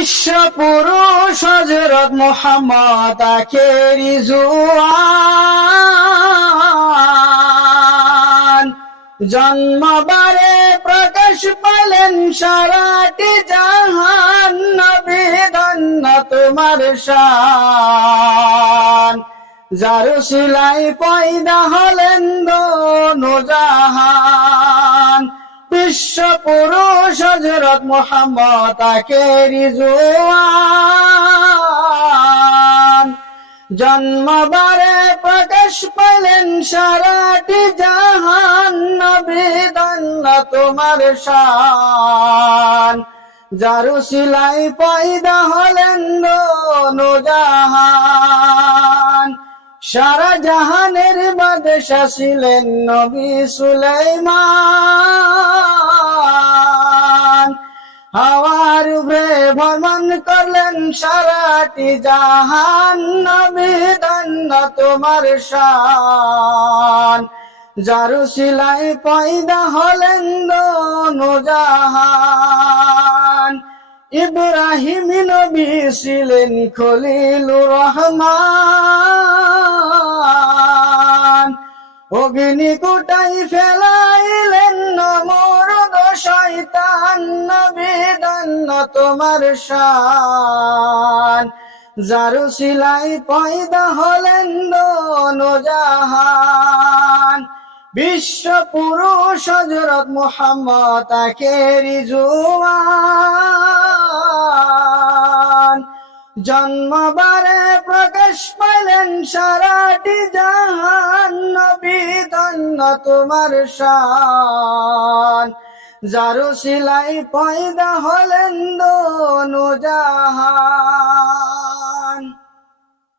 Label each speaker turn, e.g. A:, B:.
A: বিশ্ব পুরুষ হজরত মোহাম্মদ আখেরি জুয়ান। জন্মবারে প্রকাশ পাইলেন সারাটি জাহান নবী ধন্য তোমার শান। যারু সিলাই পয়দা হলেন পুরুষ মোহাম্মদ জন্মবারে প্রকাশ পেলেন সারাটি জাহান নবী ধন্য তোমার শান। যারু সিলাই পয়দা হলেন জাহান। সারা জাহানের বাদশা ছিলেন নবী সুলাইমান। হাওয়ার উপরে ভ্রমণ করলেন সারাটি জাহান নবী তোমার শান। যারু সিলাই পয়দা হলেন জাহান। ইব্রাহিম নবী ছিলেন খলিলুর রহমান। অগ্নি কুটাই ফেলাইলেন তোমার শান। যারু সিলাই পয়দা হলেন দোনো জাহান বিশ্ব পুরুষ হজরত মোহাম্মদ তাকে রিজুয়ান জন্মবারে প্রকাশ পাইলেন সারাটি জাহান নবী ধন্য তোমার শান। যারু সিলাই পয়দা হলেন দোনো জাহান